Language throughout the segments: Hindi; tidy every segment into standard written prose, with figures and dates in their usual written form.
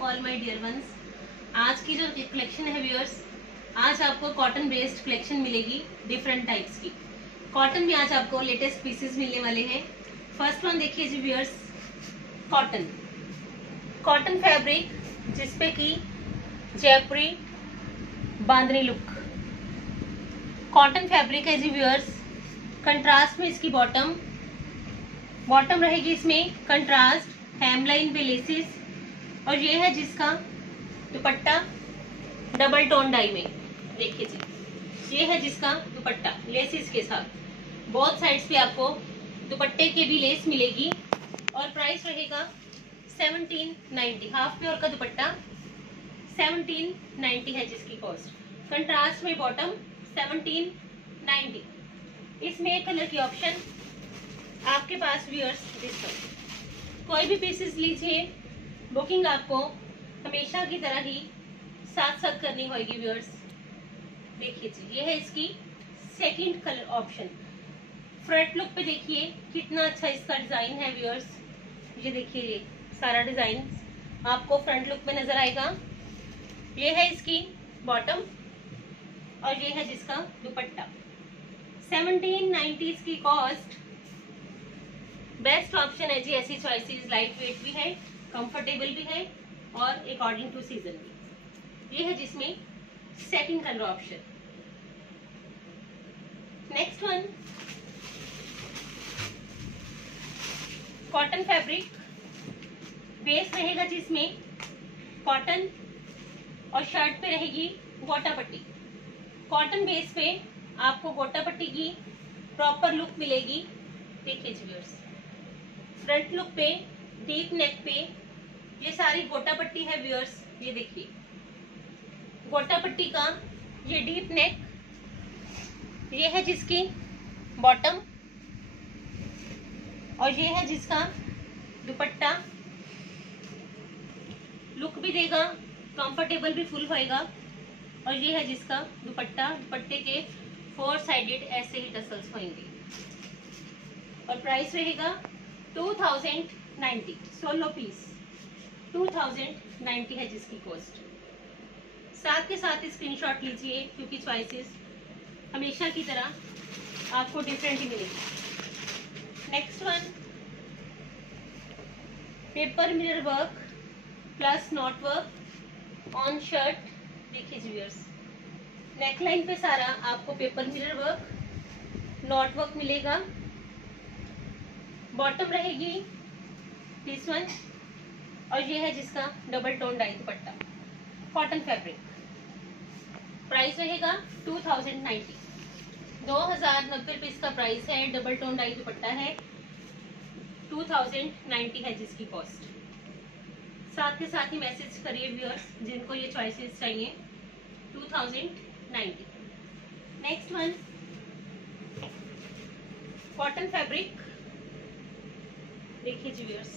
All my dear ones. आज की जो कलेक्शन है व्यूअर्स, आज आपको कॉटन बेस्ड कलेक्शन मिलेगी डिफरेंट टाइप्स की। कॉटन में आज आपको लेटेस्ट पीसेस मिलने वाले हैं। फर्स्ट वन देखिए जी व्यूअर्स, कॉटन फैब्रिक जिसपे की जयपुरी बांधनी लुक कॉटन फैब्रिक है जी व्यूअर्स। कंट्रास्ट में इसकी बॉटम रहेगी, इसमें कंट्रास्ट हेमलाइन पे लेसिस, और ये है जिसका दुपट्टा डबल टोन डाई में। देखिए जी, ये है जिसका दुपट्टा लेसिस के साथ, बोथ साइड्स पे आपको दुपट्टे के भी लेस मिलेगी। और प्राइस रहेगा 1790। हाफ प्योर का दुपट्टा 1790 है जिसकी कॉस्ट। कंट्रास्ट में बॉटम 1790। इसमें एक कलर की ऑप्शन आपके पास व्यूअर्स डिस्काउंट। कोई भी पीसेस लीजिए, बुकिंग आपको हमेशा की तरह ही साथ साथ करनी होगी व्यूअर्स। देखिए जी, ये है इसकी second colour option. Front look पे देखिए कितना अच्छा इसका डिजाइन है व्यूअर्स। ये देखिए, ये सारा डिजाइन आपको फ्रंट लुक में नजर आएगा। ये है इसकी बॉटम और ये है जिसका दुपट्टा। 1790 इसकी कॉस्ट। बेस्ट ऑप्शन है जी, ऐसी चॉइसेस लाइट वेट भी है, कंफर्टेबल भी है और अकॉर्डिंग टू सीजन भी। ये है जिसमें second colour option. Next one, cotton fabric base रहेगा जिसमें कॉटन और शर्ट पे रहेगी गोटा पट्टी। कॉटन बेस पे आपको गोटा पट्टी की प्रॉपर लुक मिलेगी। देखिए जी व्यूअर्स, फ्रंट लुक पे डीप नेक पे ये सारी गोटा पट्टी है व्यूअर्स। ये देखिए गोटा पट्टी का ये डीप नेक, ये है जिसकी बॉटम और ये है जिसका दुपट्टा। लुक भी देगा, कंफर्टेबल भी फुल होएगा। और ये है जिसका दुपट्टा, दुपट्टे के 4 साइडेड ऐसे ही टसल्स होंगे। और प्राइस रहेगा 2090। 16 पीस 2090 है जिसकी कॉस्ट। साथ के साथ स्क्रीनशॉट लीजिए क्योंकि चॉइसेस हमेशा की तरह आपको डिफरेंट ही मिलेगी। Next one, paper mirror work plus knot work on shirt. देखिए जी व्यूअर्स, नेकलाइन पे सारा आपको paper mirror work, knot work मिलेगा। बॉटम रहेगी दिस वन और ये है जिसका double tone dye dupatta, cotton fabric. Price रहेगा 2090। 2090 रुपीज का प्राइस है। डबल टोन डाई दुपट्टा है, 2090 है जिसकी कॉस्ट। साथ के साथ ही मैसेज करिए व्यूअर्स जिनको ये चॉइसेस चाहिए। 2090। Next one, cotton fabric. देखिए जी viewers,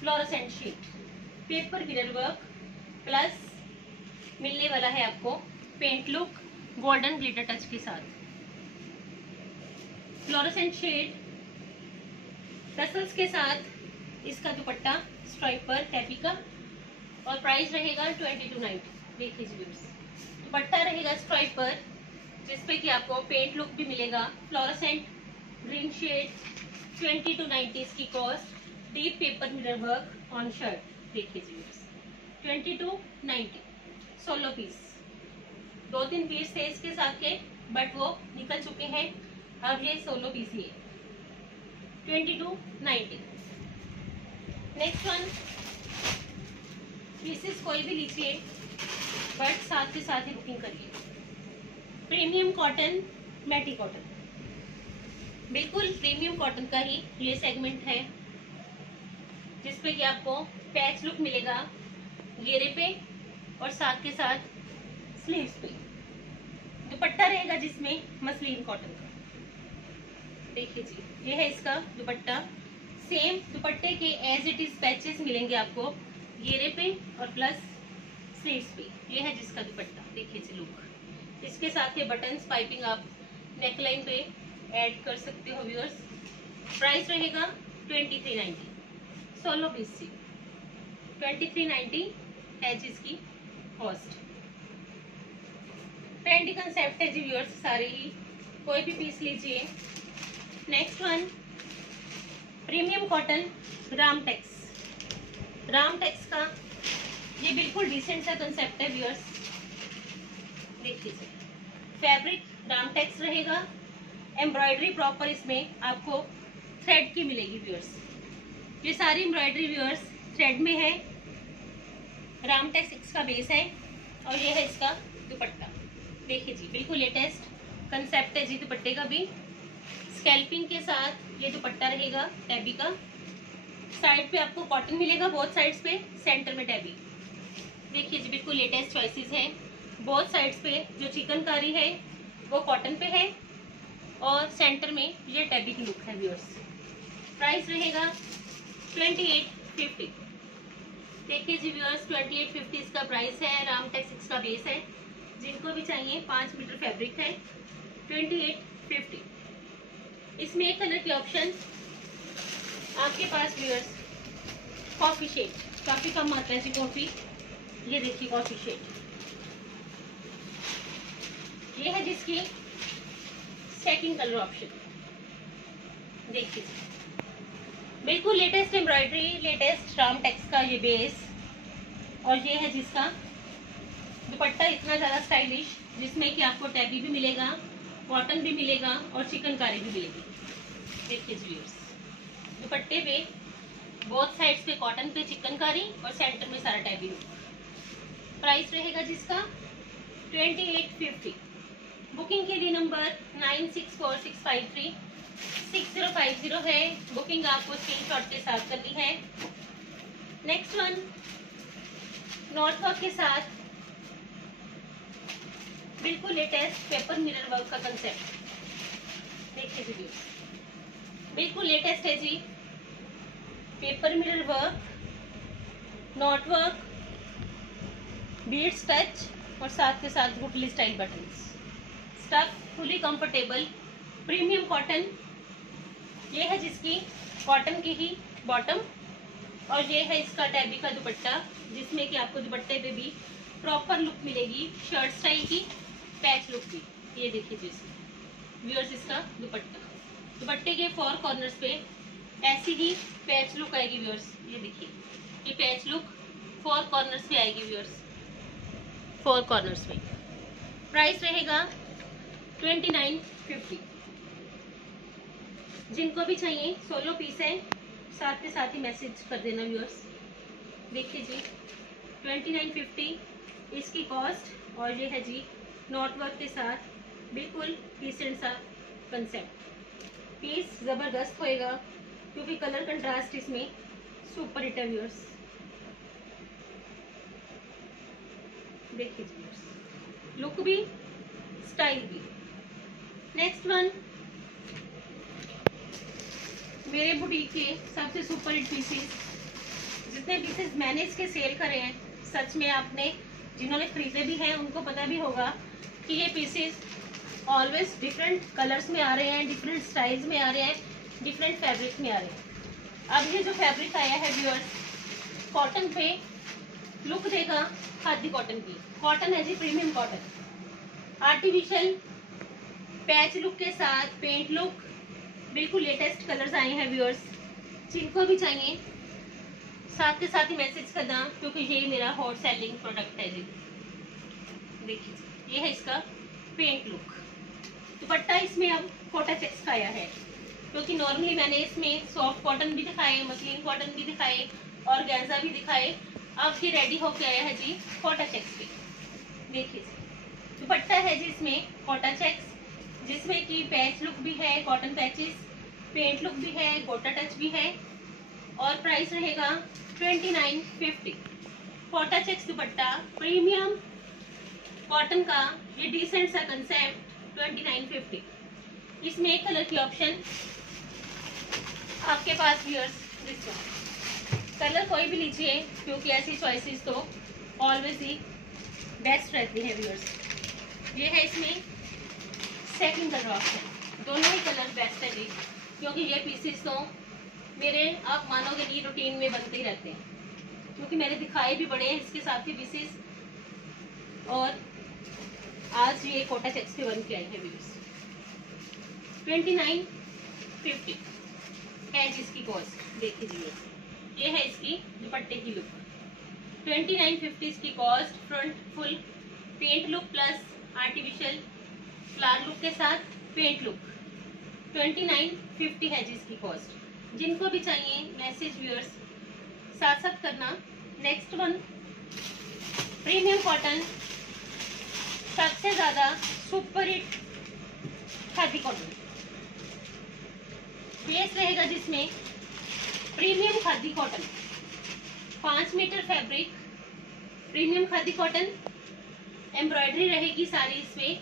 fluorescent sheet, paper mirror work plus मिलने वाला है आपको paint look golden glitter touch के साथ। फ्लोरोसेंट शेड टसल्स के साथ इसका दुपट्टा स्ट्राइप पर टैपी का। और प्राइस रहेगा 2290। देखिए जी व्यूअर्स, दुपट्टा रहेगा स्ट्राइप पर जिसपे कि आपको पेंट लुक भी मिलेगा। फ्लोरोसेंट ग्रीन शेड, 2290 इसकी cost. Deep paper mirror work on shirt. देखिए जी व्यूअर्स, 2290। 16 पीस। 2-3 पीस थे इसके साथ के बट वो निकल चुके हैं, अब ये 16 पीस ही है। 2290। नेक्स्ट वन, पीसेस कोई भी लीजिए बट साथ के साथ ही बुकिंग करिए। प्रीमियम कॉटन, मैटी कॉटन, बिल्कुल प्रीमियम कॉटन का ही ये सेगमेंट है जिसपे कि आपको पैच लुक मिलेगा घेरे पे और साथ के साथ स्लीव्स पे। दुपट्टा रहेगा जिसमें मसलिन कॉटन का। देखिए जी, ये है इसका दुपट्टा। सेम दुपट्टे के एज इट इज पैचेस मिलेंगे आपको घेरे पे और प्लस स्लीव्स पे। ये है जिसका दुपट्टा। देखिए जी लुक, इसके साथ ये बटन्स पाइपिंग आप नेकलाइन पे ऐड कर सकते हो व्यूअर्स। प्राइस रहेगा 2390। 16 पीस जी, 2390 है जिसकी कॉस्ट। ट्रेंडी कंसेप्ट है जी व्यूअर्स, सारे ही कोई भी पीस लीजिए। Next one premium cotton Ramtex. Ramtex का ये बिल्कुल डिसेंट सा कंसेप्ट है व्यूअर्स, देख लीजिए। फैब्रिक रामटेक्स रहेगा, एम्ब्रॉयडरी प्रॉपर इसमें आपको थ्रेड की मिलेगी व्यूअर्स। ये सारी एम्ब्रॉयडरी व्यूअर्स थ्रेड में है। रामटेक्स का बेस है और ये है इसका दुपट्टा। देखिए जी, बिल्कुल लेटेस्ट कंसेप्ट है जी दुपट्टे का भी। स्कैल्पिंग के साथ ये दुपट्टा रहेगा टैबी का। साइड पे आपको कॉटन मिलेगा, बोथ साइड्स पे, सेंटर में टैबी। देखिए जी, बिल्कुल लेटेस्ट चॉइसेस हैं। बोथ साइड्स पे जो चिकनकारी है वो कॉटन पे है और सेंटर में ये टैबी की लुक है व्यूअर्स। प्राइस रहेगा 2850। देखिए जी व्यूअर्स, 2850 इसका प्राइस है। रामटेक्स का बेस है। जिनको भी चाहिए 5 मीटर फैब्रिक है, 2850। इसमें एक कलर की ऑप्शन आपके पास व्यूअर्स, कॉफी शेड, काफी कम मात्रा है जी कॉफी। ये देखिए कॉफी शेड, ये है जिसकी सेकंड कलर ऑप्शन। देखिए बिल्कुल लेटेस्ट एम्ब्रॉयडरी, लेटेस्ट रामटेक्स का ये बेस, और ये है जिसका दुपट्टा इतना ज्यादा स्टाइलिश, जिसमें कि आपको टैबी भी मिलेगा, कॉटन भी मिलेगा और चिकनकारी भी मिलेगी। देखिए व्यूअर्स, दुपट्टे पे बोथ साइड्स पे कॉटन पे चिकनकारी और सेंटर में सारा टैबी लुक। प्राइस रहेगा जिसका 2850। बुकिंग के लिए नंबर 9646536050 है। बुकिंग आपको स्क्रीनशॉट के साथ करनी है। नेक्स्ट वन नॉर्थ वर्क के साथ बिल्कुल लेटेस्ट पेपर मिरर वर्क का कंसेप्ट। देखिए जी, बिल्कुल लेटेस्ट है जी, paper mirror work, knot work, beads touch और साथ के साथ गुटली style buttons. Stuff fully comfortable, premium cotton. ये है जिसकी कॉटन की ही बॉटम और ये है इसका टैबी का दुपट्टा, जिसमें कि आपको दुपट्टे पे भी प्रॉपर लुक मिलेगी, शर्ट स्टाइल की, पैच लुक भी। ये देखिए व्यूअर्स, इसका दुपट्टे के 4 कॉर्नर्स पे ऐसी ही पैच लुक आएगी व्यूअर्स। ये देखिए, ये पैच लुक 4 कॉर्नर्स पे आएगी व्यूअर्स, 4 कॉर्नर्स पे। प्राइस रहेगा 2950। जिनको भी चाहिए 16 पीस है, साथ के साथ ही मैसेज कर देना व्यूअर्स। देखिए जी, 2950 इसकी कॉस्ट, और ये है जी नॉट वर्क के साथ बिल्कुल डिसेंट सा कंसेप्ट। पीस जबरदस्त होएगा क्योंकि कलर कंट्रास्ट इसमें सुपर हिट है व्यूअर्स। देखिए व्यूअर्स, लुक भी स्टाइल भी। नेक्स्ट वन मेरे बुटीक के सबसे सुपर हिट पीसेस, जितने पीसेस मैंने इसके सेल करे हैं, सच में आपने जिन्होंने खरीदे भी हैं उनको पता भी होगा कि ये पीसेस ऑलवेज डिफरेंट कलर्स में आ रहे हैं, डिफरेंट स्टाइल्स में आ रहे हैं, डिफरेंट फैब्रिक में आ रहे हैं। अब ये जो फैब्रिक आया है व्यूअर्स, कॉटन पे लुक देगा खादी कॉटन की। कॉटन है जी premium cotton, artificial patch look के साथ पेंट लुक, बिल्कुल लेटेस्ट कलर्स आए हैं व्यूअर्स। जिनको भी चाहिए साथ के साथ ही मैसेज करना, क्योंकि ये मेरा हॉट सेलिंग प्रोडक्ट है जी। देखिए ये है इसका पेंट लुक। दुपट्टा इसमें अब कोटा चेक्स का आया है, क्योंकि नॉर्मली मैंने इसमें सॉफ्ट कॉटन भी दिखाए, मसलिन कॉटन भी दिखाए और गैंजा भी दिखाए। अब ये रेडी होके आया है जी कोटा चेक्स पे। देखिए दुपट्टा है जी इसमें कोटा चेक्स, जिसमें कि पैच लुक भी है, कॉटन पैचेस, पेंट लुक भी है, कोटा टच भी है, और प्राइस रहेगा 2950। Kota checks dupatta premium cotton का, ये डिसेंट सा कंसेप्ट 2950। इसमें एक कलर की ऑप्शन आपके पास व्यूअर्स, कलर कोई भी लीजिए क्योंकि ऐसी चॉइसेस तो ऑलवेज ही बेस्ट रहती है व्यूअर्स। ये है इसमें सेकंड कलर ऑप्शन, दोनों ही कलर बेस्ट है जी, क्योंकि ये पीसेस तो मेरे आप मानोगे नहीं रूटीन में बनते ही रहते हैं, क्योंकि मैंने दिखाए भी बड़े हैं इसके साथ ही पीसेस, और आज ये कोटा चेक्स पे बन के आए हैं व्यूअर्स। 2950 है जिसकी कॉस्ट, देख लीजिए ये है इसकी दुपट्टे की लुक। 2950 इसकी cost, front full pant look plus artificial flower look के साथ पेंट लुक। 2950 है जिसकी कॉस्ट। जिनको भी चाहिए मैसेज व्यूअर्स साथ साथ करना। नेक्स्ट वन प्रीमियम कॉटन, सबसे ज्यादा super hit khadi cotton base रहेगा जिसमें premium khadi cotton, 5 metre fabric, premium khadi cotton, embroidery रहेगी सारी इसमें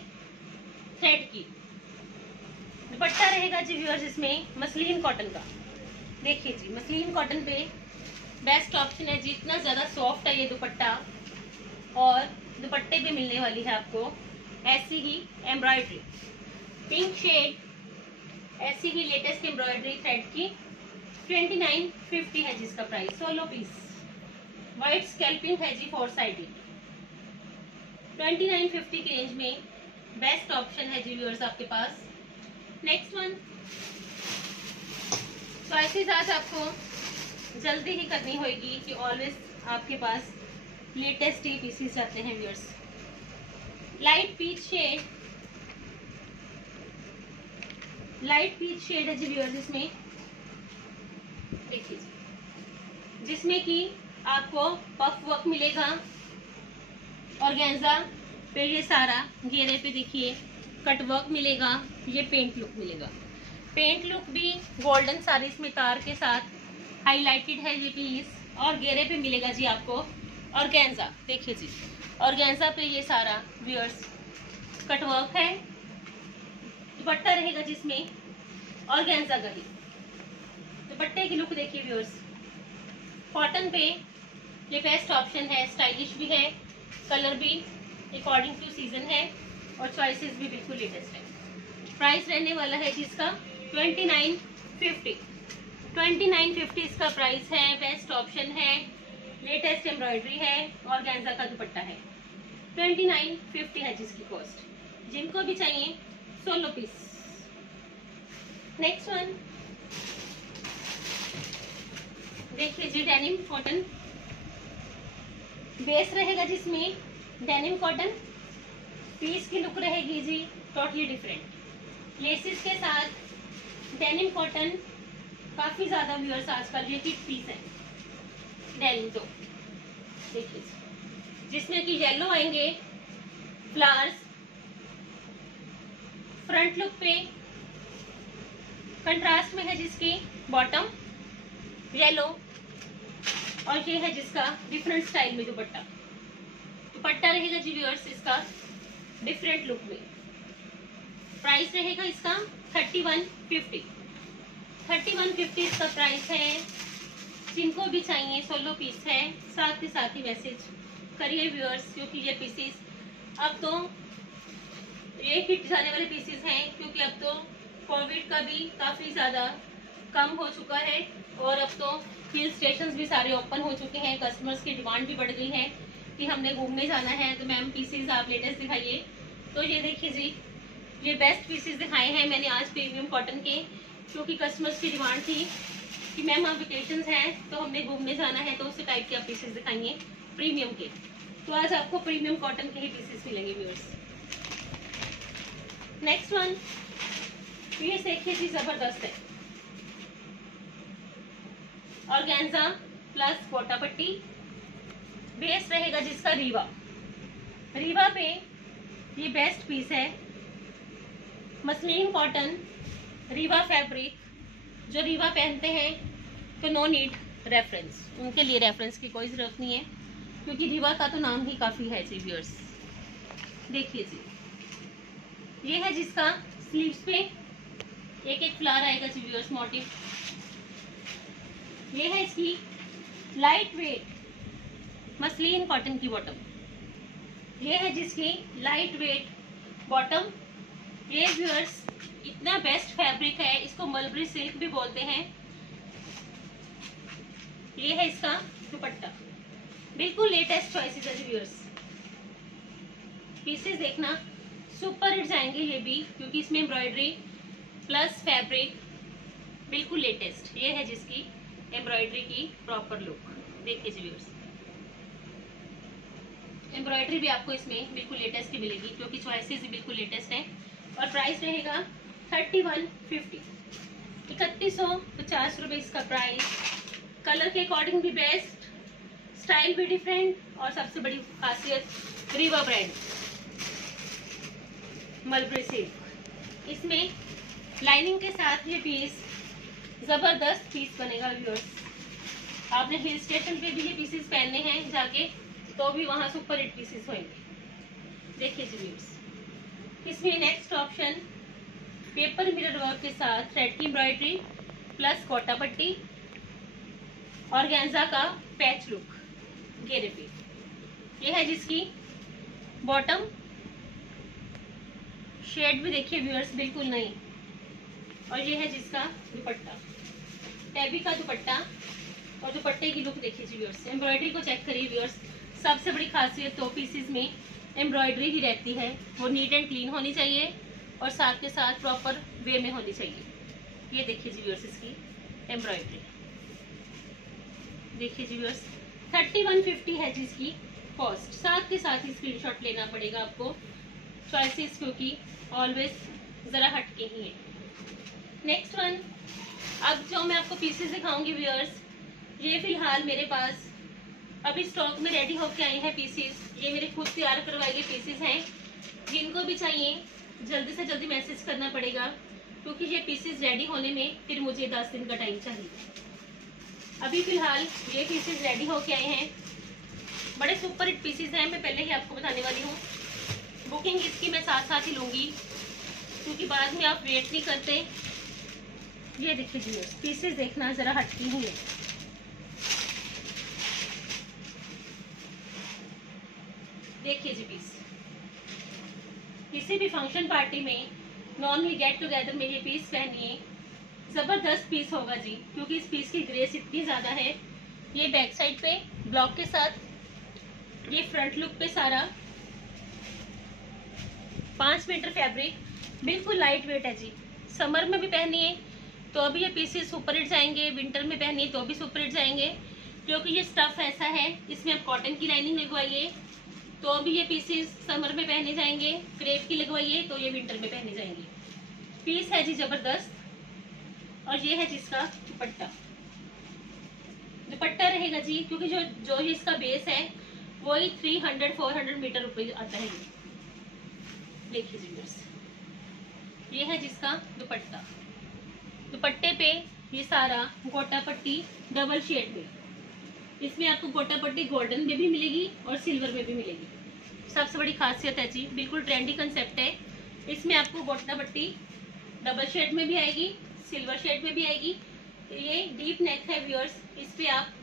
थ्रेड की। दुपट्टा रहेगा जी व्यूअर्स इसमें मसलिन कॉटन का। देखिए जी मसलिन कॉटन पे बेस्ट ऑप्शन है, जितना ज्यादा सॉफ्ट है ये दुपट्टा, और दुपट्टे पे मिलने वाली है आपको ऐसी ही एम्ब्रॉयडरी, पिंक शेड, ऐसी ही लेटेस्ट एम्ब्रॉयडरी थ्रेड की। 2950 है जिसका प्राइस, 16 पीस, व्हाइट स्कैल्पिंग है जी 4 साइडेड। 2950 की रेंज में बेस्ट ऑप्शन है जी व्यूअर्स आपके पास। नेक्स्ट वन चॉइसेस आज आपको जल्दी ही करनी होगी कि ऑलवेज आपके पास लेटेस्ट ही पीसेस आते हैं viewers. Light peach shade, light peach shade है जी व्यूअर्स इसमें, देखिए जिसमें कि आपको पफ वर्क मिलेगा, ऑर्गेन्जा पे ये सारा घेरे पे देखिए कट वर्क मिलेगा, ये पेंट लुक मिलेगा। पेंट लुक भी गोल्डन सारीस में तार के साथ हाईलाइटेड है ये पीस, और घेरे पे मिलेगा जी आपको ऑर्गेन्जा। देखिए जी ऑर्गेन्जा पे ये सारा व्यूअर्स कट वर्क है। दुपट्टा रहेगा जिसमें ऑर्गेन्जा का ही। दुपट्टे की लुक देखिए व्यूअर्स, कॉटन पे ये बेस्ट ऑप्शन है, स्टाइलिश भी है, कलर भी अकॉर्डिंग टू सीजन है, और चॉइसेस भी बिल्कुल लेटेस्ट है। प्राइस रहने वाला है जिसका 2950। 2950 इसका प्राइस है, बेस्ट ऑप्शन है, लेटेस्ट एम्ब्रॉयडरी है, ऑर्गेन्जा का दुपट्टा है। 2950 है जिसकी कॉस्ट। जिनको भी चाहिए 16 पीस। नेक्स्ट वन देखिए जी डेनिम कॉटन, बेस रहेगा जिसमें डेनिम कॉटन, पीस की लुक रहेगी जी टोटली डिफरेंट, लेसिस के साथ डेनिम कॉटन। काफी ज्यादा व्यूअर्स आजकल ये हिट पीस है डेनिम, तो देखिए जिसमें कि येलो आएंगे फ्लावर्स, फ्रंट लुक पे कंट्रास्ट में है जिसकी बॉटम येलो, और ये है जिसका डिफरेंट स्टाइल में दुपट्टा। दुपट्टा रहेगा जी व्यूअर्स इसका डिफरेंट लुक में। प्राइस रहेगा इसका 3150। 3150 इसका प्राइस है। जिनको भी चाहिए 16 पीस है, साथ के साथ ही मैसेज करिए व्यूअर्स, क्योंकि ये पीसेस अब तो ये हिट जाने वाले पीसेस हैं, क्योंकि अब तो कोविड का भी काफी ज्यादा कम हो चुका है, और अब तो हिल स्टेशंस भी सारे ओपन हो चुके हैं। कस्टमर्स की डिमांड भी बढ़ गई है कि हमने घूमने जाना है, तो मैम पीसेस आप लेटेस्ट दिखाइए। तो ये देखिए जी ये बेस्ट पीसेस दिखाए हैं मैंने आज प्रीमियम कॉटन के, क्योंकि कस्टमर्स की डिमांड थी कि मैम आप वेकेशंस हैं तो हमने घूमने जाना है, तो उसी टाइप के आप पीसेस दिखाइए प्रीमियम के। तो आज आपको प्रीमियम कॉटन के ही पीसेस मिलेंगे व्यूअर्स। नेक्स्ट वन ये देखिए जी जबरदस्त है, ऑर्गेन्जा प्लस कोटा पट्टी, बेस रहेगा जिसका रीवा। रीवा पे ये बेस्ट पीस है, मसलिन कॉटन, रीवा फैब्रिक। जो रीवा पहनते हैं तो नो नीड रेफरेंस, उनके लिए रेफरेंस की कोई जरूरत नहीं है, क्योंकि रीवा का तो नाम ही काफी है जी व्यूअर्स। देखिए जी ये है जिसका स्लीव्स पे एक एक फ्लावर आएगा जी व्यूअर्स मोटिव। ये है इसकी लाइट वेट मसलिन कॉटन की बॉटम। ये है जिसकी लाइट वेट बॉटम। ये व्यूअर्स इतना बेस्ट फैब्रिक है, इसको मलबरी सिल्क भी बोलते हैं। ये है इसका दुपट्टा, बिल्कुल लेटेस्ट चॉइसेस है व्यूअर्स। पीसेस देखना सुपर हिट जाएंगे ये भी, क्योंकि इसमें एम्ब्रॉयडरी प्लस फैब्रिक बिल्कुल लेटेस्ट। ये है जिसकी एम्ब्रॉयडरी की प्रॉपर लुक। देखिए जी व्यूअर्स, एम्ब्रॉयडरी भी आपको इसमें बिल्कुल लेटेस्ट ही मिलेगी, क्योंकि चॉइसेस भी बिल्कुल लेटेस्ट हैं। और प्राइस रहेगा 3150, 3150 रुपये इसका प्राइस। कलर के अकॉर्डिंग भी बेस्ट, स्टाइल भी डिफरेंट, और सबसे बड़ी खासियत रीवा ब्रांड मलबरी सिल्क। इसमें लाइनिंग के साथ ये पीस जबरदस्त पीस बनेगा व्यूअर्स। आपने हिल स्टेशन पे भी ये पीसेस पहनने हैं जाके, तो भी वहां सुपर हिट पीसेस होंगे। देखिए जी व्यूअर्स, इसमें next option paper mirror work के साथ थ्रेड की एम्ब्रॉयडरी प्लस कोटा पट्टी और ऑर्गेन्जा का पैच लुक घेरे पे। ये है जिसकी बॉटम, शेड भी देखिए व्यूअर्स बिल्कुल नई। और ये है जिसका दुपट्टा, टैबी का दुपट्टा, और दुपट्टे की लुक देखिए जी व्यूअर्स। एम्ब्रॉयडरी को चेक करिए व्यूअर्स, सबसे बड़ी खासियत तो पीसेस में एम्ब्रॉयडरी ही रहती है, वो नीट एंड क्लीन होनी चाहिए और साथ के साथ प्रॉपर वे में होनी चाहिए। ये देखिए जी व्यूअर्स इसकी एम्ब्रॉयडरी, देखिए जी व्यूअर्स 3150 है जिसकी कॉस्ट। साथ के साथ ही स्क्रीनशॉट लेना पड़ेगा आपको, चॉइसेस क्योंकि ऑलवेज जरा हटके ही है। नेक्स्ट वन, अब जो मैं आपको पीसेस दिखाऊंगी व्यूअर्स, ये फिलहाल मेरे पास अभी स्टॉक में रेडी होके आए हैं पीसेस। ये मेरे खुद तैयार करवाए गए पीसेस हैं, जिनको भी चाहिए जल्दी से जल्दी मैसेज करना पड़ेगा, क्योंकि ये पीसेस रेडी होने में फिर मुझे 10 दिन का टाइम चाहिए। अभी फिलहाल ये पीसेस रेडी होके आए हैं, बड़े सुपर हिट पीसेस हैं। मैं पहले ही आपको बताने वाली हूँ, बुकिंग इसकी मैं साथ साथ ही लूंगी, क्योंकि बाद में आप वेट नहीं करते। ये देखिए जी पीसेस देखना जरा हटकी ही है। देखिए जी पीस, किसी भी फंक्शन पार्टी में, नॉर्मली गेट टुगेदर में ये पीस पहनिए, जबरदस्त पीस होगा जी, क्योंकि इस पीस की ग्रेस इतनी ज्यादा है। ये बैक साइड पे ब्लॉक के साथ, ये फ्रंट लुक पे सारा 5 मीटर फैब्रिक, बिल्कुल लाइट वेट है जी। समर में भी पहनिए तो भी ये पीसेस सुपर हिट जाएंगे, विंटर में पहनिए तो भी सुपर हिट जाएंगे, क्योंकि ये स्टफ ऐसा है। इसमें आप कॉटन की लाइनिंग लगवाइए तो भी ये पीसेस समर में पहने जाएंगे, क्रेप की लगवाइए तो ये विंटर में पहने जाएंगे। पीस है जी जबरदस्त। और ये है जिसका दुपट्टा, दुपट्टा रहेगा जी, क्योंकि जो इसका बेस है वही 300-400 मीटर रुपए आता है। देखिए जी बस, ये है जिसका दुपट्टा। दुपट्टे पे ये सारा गोटा पट्टी डबल शेड में, इसमें आपको गोटा पट्टी गोल्डन में भी मिलेगी और सिल्वर में भी मिलेगी। सबसे बड़ी खासियत है जी, बिल्कुल ट्रेंडी कंसेप्ट है। इसमें आपको गोटा पट्टी डबल शेड में भी आएगी, सिल्वर शेड में भी आएगी। ये डीप नेक है व्यूअर्स, इस पे आप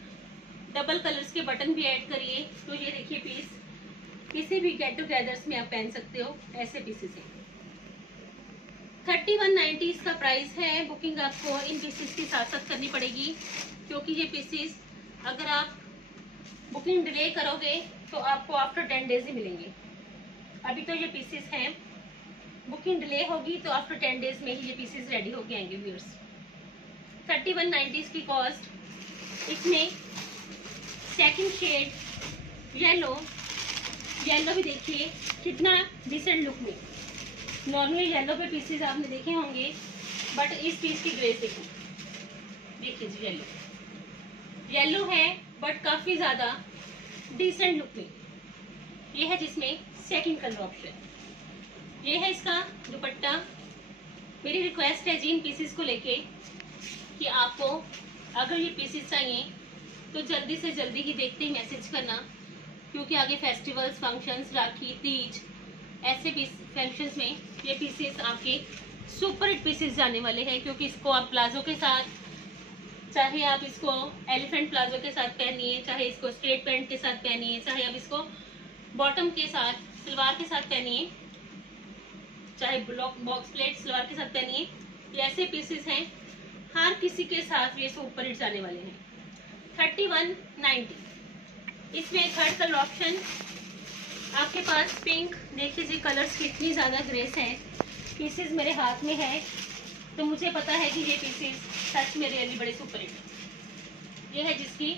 डबल कलर्स के बटन भी ऐड करिए तो ये देखिए पीस किसी भी गेट टुगेदर्स में आप पहन सकते हो। ऐसे पीसेस है। 3190 इसका प्राइस है। बुकिंग आपको इन पीसेस के साथ साथ करनी पड़ेगी, क्योंकि ये पीसेस अगर आप बुकिंग डिले करोगे तो आपको आफ्टर 10 डेज ही मिलेंगे। अभी तो ये पीसेस हैं, बुकिंग डिले होगी तो आफ्टर 10 डेज में ही ये पीसेस रेडी होके आएंगे व्यूअर्स। 3190 की कॉस्ट। इसमें सेकंड शेड येलो, येलो भी देखिए कितना डिसेंट लुक में। नॉर्मली येलो पे पीसेस आपने देखे होंगे, बट इस पीस की ग्रेस देखो, देखिए जी येलो, येलो है बट काफी ज्यादा डिसेंट लुक में। ये है जिसमें सेकंड कलर ऑप्शन। ये है इसका दुपट्टा। मेरी रिक्वेस्ट है जी इन पीसेस को लेके कि आपको अगर ये पीसेस चाहिए तो जल्दी से जल्दी ही देखते ही मैसेज करना, क्योंकि आगे फेस्टिवल्स, फंक्शंस, राखी, तीज, ऐसे फंक्शंस में ये पीसेस आपके सुपर हिट पीसेस जाने वाले हैं। क्योंकि इसको आप प्लाजो के साथ, चाहे आप इसको एलिफेंट प्लाजो के साथ पहनिए, चाहे इसको स्ट्रेट पैंट के साथ पहनिए, चाहे आप इसको बॉटम के साथ सलवार के साथ पहनिए, चाहे बॉक्स प्लेट सलवार के साथ पहनिए, ये ऐसे पीसेस हैं हर किसी के साथ ये सुपर हिट जाने वाले हैं। 3190। इसमें थर्ड कलर ऑप्शन आपके पास पिंक। देखिए जी कलर्स कितनी ज़्यादा ग्रेस हैं। पीसेस मेरे हाथ में है तो मुझे पता है कि ये पीसेस सच में रियली बड़े सुपर हिट। ये है जिसकी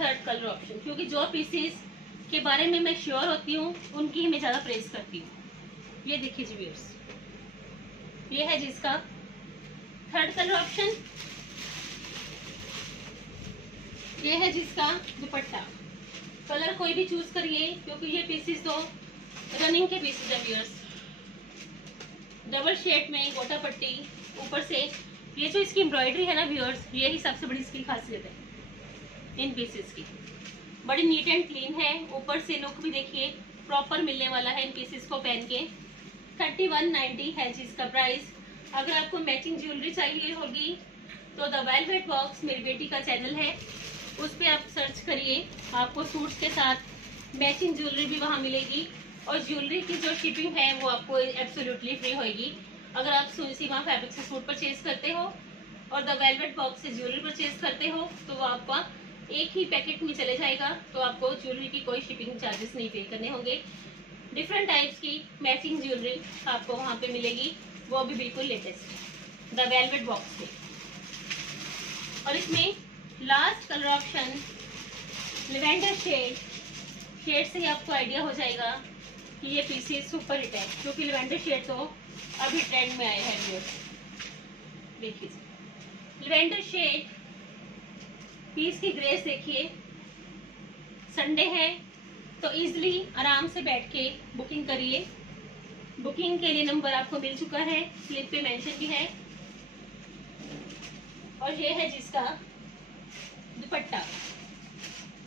थर्ड कलर ऑप्शन, क्योंकि जो पीसेस के बारे में मैं श्योर होती हूँ उनकी ही मैं ज़्यादा प्रेस करती हूँ। ये देखिए जी व्यूअर्स, ये है जिसका थर्ड कलर ऑप्शन। ये है जिसका दुपट्टा। कलर कोई भी चूज करिए क्योंकि ये पीसेस तो रनिंग के पीसेस है व्यूअर्स। डबल शेड में गोटा पट्टी, ऊपर से ये जो इसकी एम्ब्रॉयडरी है ना व्यूअर्स, ये ही सबसे बड़ी इसकी खासियत है इन पीसेस की। बड़ी नीट एंड क्लीन है, ऊपर से लुक भी देखिए प्रॉपर मिलने वाला है इन पीसेस को पहन के। 3190 है जिसका प्राइस। अगर आपको मैचिंग ज्वेलरी चाहिए होगी तो द वेलवेट बॉक्स मेरी बेटी का चैनल है, उस पर आप सर्च करिए, आपको सूट्स के साथ मैचिंग ज्वेलरी भी वहाँ मिलेगी। और ज्वेलरी की जो शिपिंग है वो आपको एब्सोल्युटली फ्री होगी। अगर आप सीमा फैब्रिक से सूट परचेज करते हो और द वेलवेट बॉक्स से ज्वेलरी परचेज करते हो तो वो आपका एक ही पैकेट में चले जाएगा, तो आपको ज्वेलरी की कोई शिपिंग चार्जेस नहीं पे करने होंगे। डिफरेंट टाइप्स की मैचिंग ज्वेलरी आपको वहाँ पे मिलेगी, वो भी बिल्कुल लेटेस्ट द वेलवेट बॉक्स पे। और इसमें last colour option lavender shade से ही आपको आइडिया हो जाएगा कि ये पीसेस सुपर हिट है, क्योंकि लेवेंडर शेड तो अभी ट्रेंड में आए हैं व्यूअर्स। देखिए लेवेंडर शेड, पीस की ग्रेस देखिए। संडे है तो इजीली आराम से बैठ के बुकिंग करिए। बुकिंग के लिए नंबर आपको मिल चुका है, स्लिप पे मेंशन भी है। और ये है जिसका दुपट्टा।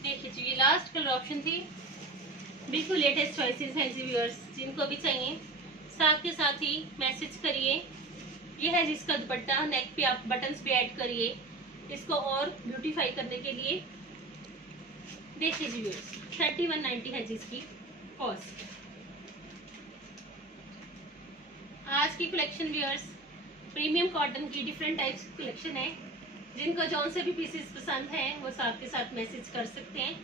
देखिए जी ये लास्ट कलर ऑप्शन थी, बिल्कुल लेटेस्ट चॉइसेस हैं जी व्यूअर्स। जिनको भी चाहिए साथ के साथ ही मैसेज करिए। ये है जिसका दुपट्टा, नेक पे आप बटन्स पे ऐड करिए इसको और ब्यूटीफाई करने के लिए। देखिए जी व्यूअर्स 3190 है जिसकी कॉस्ट। आज की कलेक्शन व्यूअर्स प्रीमियम कॉटन की डिफरेंट टाइप्स की कलेक्शन है। जिनको जौन से भी पीसेस पसंद हैं वो साथ के साथ मैसेज कर सकते हैं।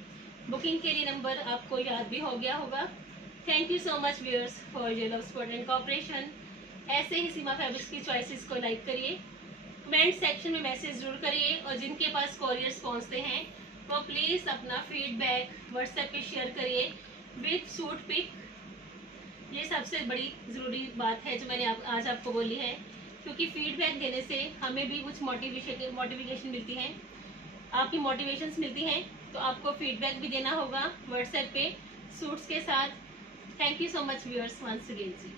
बुकिंग के लिए नंबर आपको याद भी हो गया होगा। Thank you so much viewers for your love support and cooperation. ऐसे ही सीमा फैब्रिक्स की चॉइसेस को लाइक करिए, कमेंट सेक्शन में मैसेज जरूर करिए। और जिनके पास कोरियर्स पहुंचते हैं वो प्लीज़ अपना फीडबैक व्हाट्सएप पे शेयर करिए विथ सूट पिक। ये सबसे बड़ी ज़रूरी बात है जो मैंने आज आपको बोली है, क्योंकि फीडबैक देने से हमें भी कुछ मोटिवेशन मिलती है, आपकी मोटिवेशंस मिलती हैं। तो आपको फीडबैक भी देना होगा व्हाट्सएप पे सूट्स के साथ। Thank you so much viewers once again ji.